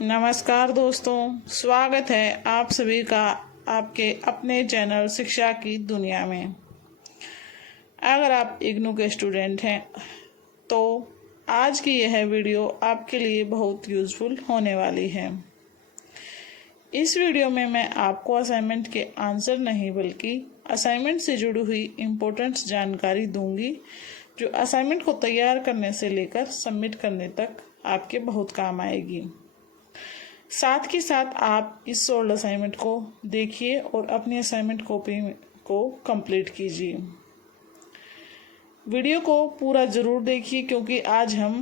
नमस्कार दोस्तों, स्वागत है आप सभी का आपके अपने चैनल शिक्षा की दुनिया में। अगर आप इग्नू के स्टूडेंट हैं तो आज की यह वीडियो आपके लिए बहुत यूज़फुल होने वाली है। इस वीडियो में मैं आपको असाइनमेंट के आंसर नहीं बल्कि असाइनमेंट से जुड़ी हुई इम्पोर्टेंट जानकारी दूंगी जो असाइनमेंट को तैयार करने से लेकर सबमिट करने तक आपके बहुत काम आएगी। साथ के साथ आप इस सोल्ड असाइनमेंट को देखिए और अपनी असाइनमेंट कॉपी को कंप्लीट कीजिए। वीडियो को पूरा ज़रूर देखिए क्योंकि आज हम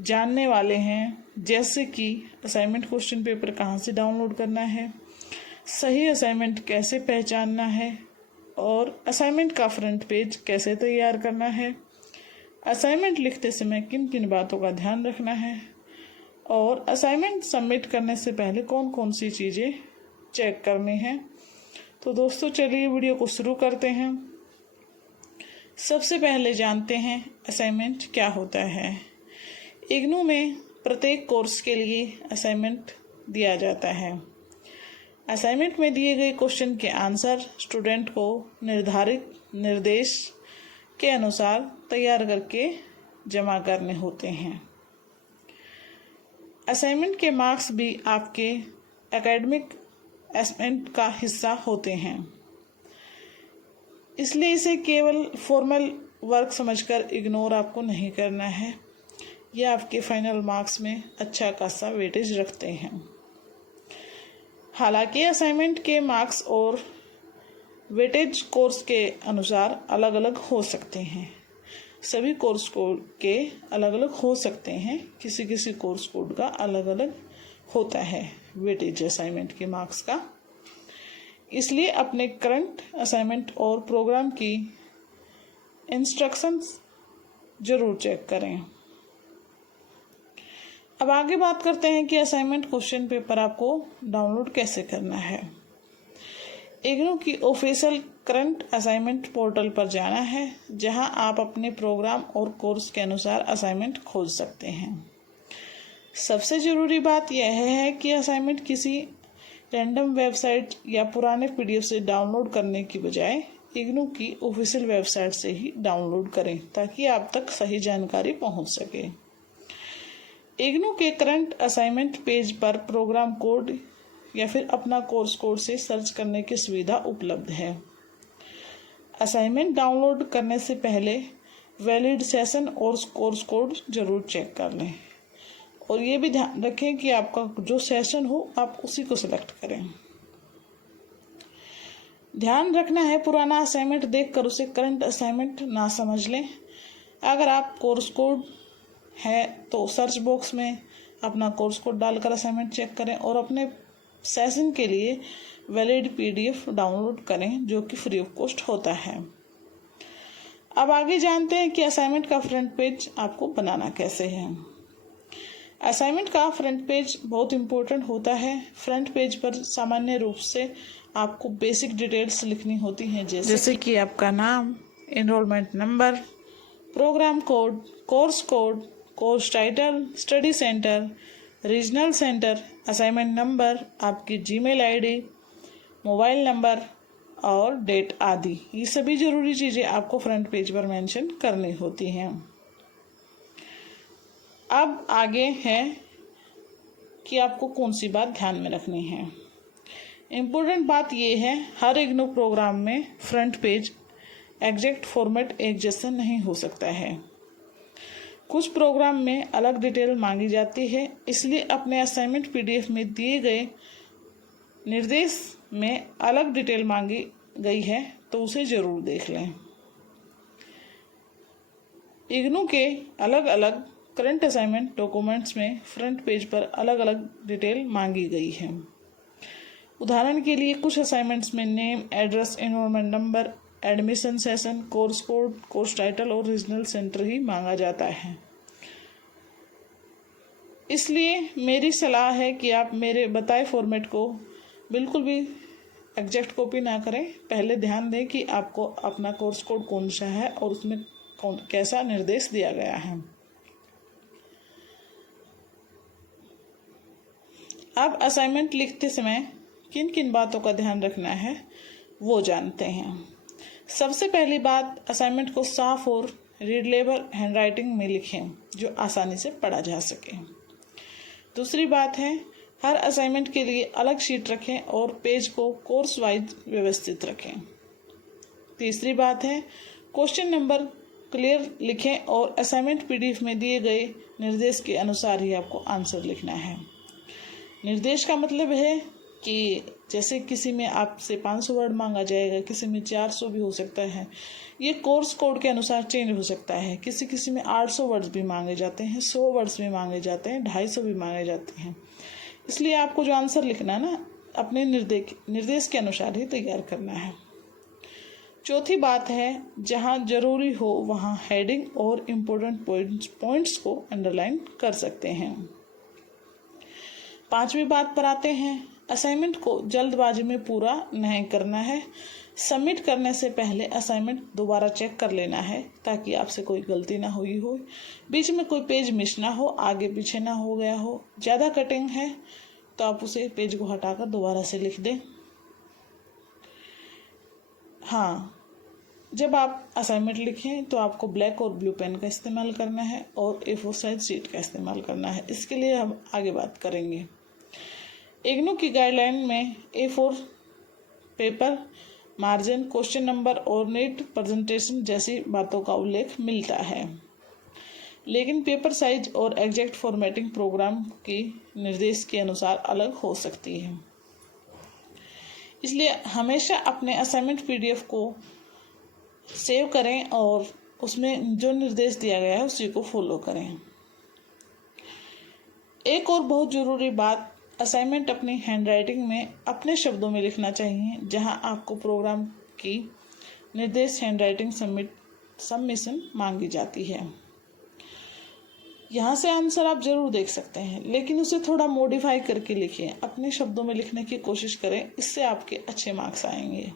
जानने वाले हैं जैसे कि असाइनमेंट क्वेश्चन पेपर कहाँ से डाउनलोड करना है, सही असाइनमेंट कैसे पहचानना है और असाइनमेंट का फ्रंट पेज कैसे तैयार करना है, असाइनमेंट लिखते समय किन किन बातों का ध्यान रखना है और असाइनमेंट सबमिट करने से पहले कौन कौन सी चीज़ें चेक करनी हैं। तो दोस्तों चलिए वीडियो को शुरू करते हैं। सबसे पहले जानते हैं असाइनमेंट क्या होता है। इग्नू में प्रत्येक कोर्स के लिए असाइनमेंट दिया जाता है। असाइनमेंट में दिए गए क्वेश्चन के आंसर स्टूडेंट को निर्धारित निर्देश के अनुसार तैयार करके जमा करने होते हैं। असाइनमेंट के मार्क्स भी आपके एकेडमिक असेसमेंट का हिस्सा होते हैं, इसलिए इसे केवल फॉर्मल वर्क समझकर इग्नोर आपको नहीं करना है। यह आपके फाइनल मार्क्स में अच्छा खासा वेटेज रखते हैं। हालांकि असाइनमेंट के मार्क्स और वेटेज कोर्स के अनुसार अलग अलग हो सकते हैं। सभी कोर्स कोड के अलग अलग हो सकते हैं, किसी किसी कोर्स कोड का अलग अलग होता है वेटेज असाइनमेंट के मार्क्स का। इसलिए अपने करंट असाइनमेंट और प्रोग्राम की इंस्ट्रक्शंस जरूर चेक करें। अब आगे बात करते हैं कि असाइनमेंट क्वेश्चन पेपर आपको डाउनलोड कैसे करना है। इग्नू की ऑफिशियल करंट असाइनमेंट पोर्टल पर जाना है, जहां आप अपने प्रोग्राम और कोर्स के अनुसार असाइनमेंट खोज सकते हैं। सबसे ज़रूरी बात यह है कि असाइनमेंट किसी रैंडम वेबसाइट या पुराने पीडीएफ से डाउनलोड करने की बजाय इग्नू की ऑफिशियल वेबसाइट से ही डाउनलोड करें ताकि आप तक सही जानकारी पहुंच सके। इग्नू के करंट असाइनमेंट पेज पर प्रोग्राम कोड या फिर अपना कोर्स कोड से सर्च करने की सुविधा उपलब्ध है। असाइनमेंट डाउनलोड करने से पहले वैलिड सेशन और कोर्स कोड जरूर चेक कर लें और ये भी ध्यान रखें कि आपका जो सेशन हो आप उसी को सिलेक्ट करें। ध्यान रखना है पुराना असाइनमेंट देखकर उसे करंट असाइनमेंट ना समझ लें। अगर आप कोर्स कोड है तो सर्च बॉक्स में अपना कोर्स कोड डालकर असाइनमेंट चेक करें और अपने सेशन के लिए वैलिड पीडीएफ डाउनलोड करें जो कि फ्री ऑफ कॉस्ट होता है। अब आगे जानते हैं कि असाइनमेंट का फ्रंट पेज आपको बनाना कैसे है। असाइनमेंट का फ्रंट पेज बहुत इम्पोर्टेंट होता है। फ्रंट पेज पर सामान्य रूप से आपको बेसिक डिटेल्स लिखनी होती हैं जैसे कि आपका नाम, enrolment number, programme code, course title, study centre, regional centre, assignment number, आपकी जीमेल आईडी, मोबाइल नंबर और डेट आदि। ये सभी ज़रूरी चीज़ें आपको फ्रंट पेज पर मेंशन करनी होती हैं। अब आगे है कि आपको कौन सी बात ध्यान में रखनी है। इम्पोर्टेंट बात यह है, हर इग्नू प्रोग्राम में फ्रंट पेज एग्जैक्ट फॉर्मेट एक जैसा नहीं हो सकता है। कुछ प्रोग्राम में अलग डिटेल मांगी जाती है, इसलिए अपने असाइनमेंट पीडीएफ में दिए गए निर्देश में अलग डिटेल मांगी गई है तो उसे जरूर देख लें। इग्नू के अलग अलग करंट असाइनमेंट डॉक्यूमेंट्स में फ्रंट पेज पर अलग अलग डिटेल मांगी गई है। उदाहरण के लिए कुछ असाइनमेंट्स में name, address, enrolment number, admission session, course code, course title और रीजनल सेंटर ही मांगा जाता है। इसलिए मेरी सलाह है कि आप मेरे बताए फॉर्मेट को बिल्कुल भी एग्जैक्ट कॉपी ना करें। पहले ध्यान दें कि आपको अपना कोर्स कोड कौन सा है और उसमें कैसा निर्देश दिया गया है। अब असाइनमेंट लिखते समय किन किन बातों का ध्यान रखना है वो जानते हैं। सबसे पहली बात, असाइनमेंट को साफ और रीडेबल हैंडराइटिंग में लिखें जो आसानी से पढ़ा जा सके। दूसरी बात है, हर असाइनमेंट के लिए अलग शीट रखें और पेज को कोर्स वाइज व्यवस्थित रखें। तीसरी बात है, क्वेश्चन नंबर क्लियर लिखें और असाइनमेंट पीडीएफ में दिए गए निर्देश के अनुसार ही आपको आंसर लिखना है। निर्देश का मतलब है कि जैसे किसी में आपसे 500 वर्ड मांगा जाएगा, किसी में 400 भी हो सकता है। ये कोर्स कोड के अनुसार चेंज हो सकता है। किसी में 800 वर्ड्स भी मांगे जाते हैं, 100 वर्ड्स भी मांगे जाते हैं, 250 भी मांगे जाते हैं। इसलिए आपको जो आंसर लिखना है ना, अपने निर्देश के अनुसार ही तैयार करना है। चौथी बात है, जहाँ जरूरी हो वहाँ हेडिंग और इम्पोर्टेंट पॉइंट्स को अंडरलाइन कर सकते हैं। पांचवी बात पर आते हैं, असाइनमेंट को जल्दबाजी में पूरा नहीं करना है। सबमिट करने से पहले असाइनमेंट दोबारा चेक कर लेना है ताकि आपसे कोई गलती ना हुई हो, बीच में कोई पेज मिस ना हो, आगे पीछे ना हो गया हो। ज़्यादा कटिंग है तो आप उसे पेज को हटाकर दोबारा से लिख दें। हाँ, जब आप असाइनमेंट लिखें तो आपको ब्लैक और ब्लू पेन का इस्तेमाल करना है और A4 साइज शीट का इस्तेमाल करना है। इसके लिए हम आगे बात करेंगे। इग्नू की गाइडलाइन में A4 paper, margin, question number और नीट प्रेजेंटेशन जैसी बातों का उल्लेख मिलता है, लेकिन पेपर साइज और एग्जैक्ट फॉर्मेटिंग प्रोग्राम की निर्देश के अनुसार अलग हो सकती है। इसलिए हमेशा अपने असाइनमेंट पीडीएफ को सेव करें और उसमें जो निर्देश दिया गया है उसी को फॉलो करें। एक और बहुत ज़रूरी बात, असाइनमेंट अपनी हैंडराइटिंग में अपने शब्दों में लिखना चाहिए। जहां आपको प्रोग्राम की निर्देश हैंडराइटिंग सबमिशन मांगी जाती है, यहाँ से आंसर आप जरूर देख सकते हैं, लेकिन उसे थोड़ा मॉडिफाई करके लिखें। अपने शब्दों में लिखने की कोशिश करें, इससे आपके अच्छे मार्क्स आएंगे।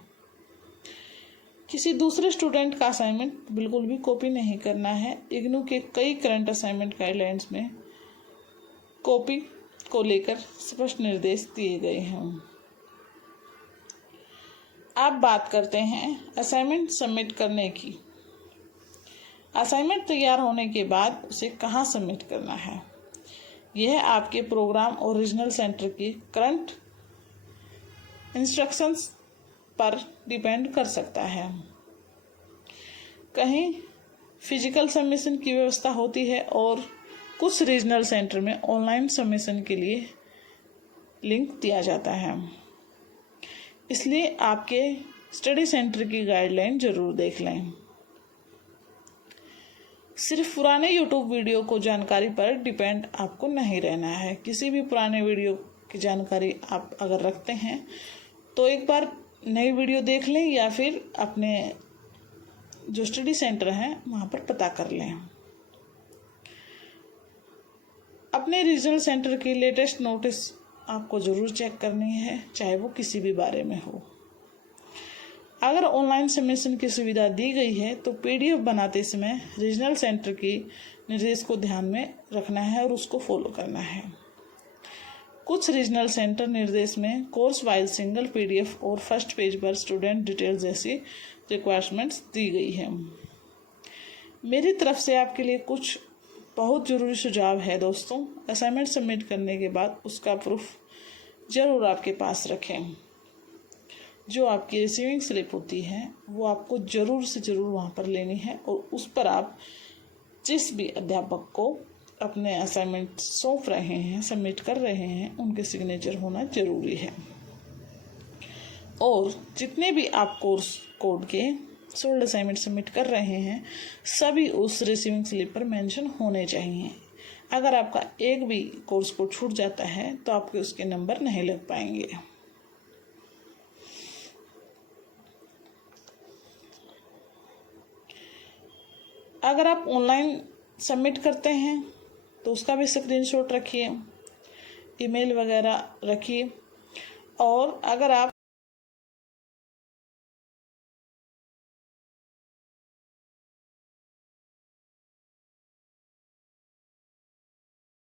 किसी दूसरे स्टूडेंट का असाइनमेंट बिल्कुल भी कॉपी नहीं करना है। इग्नू के कई करंट असाइनमेंट गाइडलाइंस में कॉपी को लेकर स्पष्ट निर्देश दिए गए हैं। अब बात करते हैं असाइनमेंट सबमिट करने की। असाइनमेंट तैयार होने के बाद उसे कहाँ सबमिट करना है, यह आपके प्रोग्राम और रीजनल सेंटर की करंट इंस्ट्रक्शंस पर डिपेंड कर सकता है। कहीं फिजिकल सबमिशन की व्यवस्था होती है और कुछ रीजनल सेंटर में ऑनलाइन सबमिशन के लिए लिंक दिया जाता है। इसलिए आपके स्टडी सेंटर की गाइडलाइन जरूर देख लें। सिर्फ पुराने यूट्यूब वीडियो को जानकारी पर डिपेंड आपको नहीं रहना है। किसी भी पुराने वीडियो की जानकारी आप अगर रखते हैं तो एक बार नई वीडियो देख लें या फिर अपने जो स्टडी सेंटर हैं वहाँ पर पता कर लें। अपने रीजनल सेंटर की लेटेस्ट नोटिस आपको ज़रूर चेक करनी है, चाहे वो किसी भी बारे में हो। अगर ऑनलाइन सबमिशन की सुविधा दी गई है तो पीडीएफ बनाते समय रीजनल सेंटर की निर्देश को ध्यान में रखना है और उसको फॉलो करना है। कुछ रीजनल सेंटर निर्देश में कोर्स वाइज सिंगल पीडीएफ और फर्स्ट पेज पर स्टूडेंट डिटेल्स जैसी रिक्वायरमेंट्स दी गई है। मेरी तरफ से आपके लिए कुछ बहुत ज़रूरी सुझाव है दोस्तों। असाइनमेंट सबमिट करने के बाद उसका प्रूफ ज़रूर आपके पास रखें। जो आपकी रिसीविंग स्लिप होती है वो आपको ज़रूर से ज़रूर वहाँ पर लेनी है और उस पर आप जिस भी अध्यापक को अपने असाइनमेंट सौंप रहे हैं, सबमिट कर रहे हैं, उनके सिग्नेचर होना ज़रूरी है। और जितने भी आप कोर्स कोड के सोल्ड असाइनमेंट सबमिट कर रहे हैं सभी उस रिसीविंग स्लिप पर मेंशन होने चाहिए। अगर आपका एक भी कोर्स कोड छूट जाता है तो आपके उसके नंबर नहीं लग पाएंगे। अगर आप ऑनलाइन सबमिट करते हैं तो उसका भी स्क्रीनशॉट रखिए, ईमेल वगैरह रखिए। और अगर आप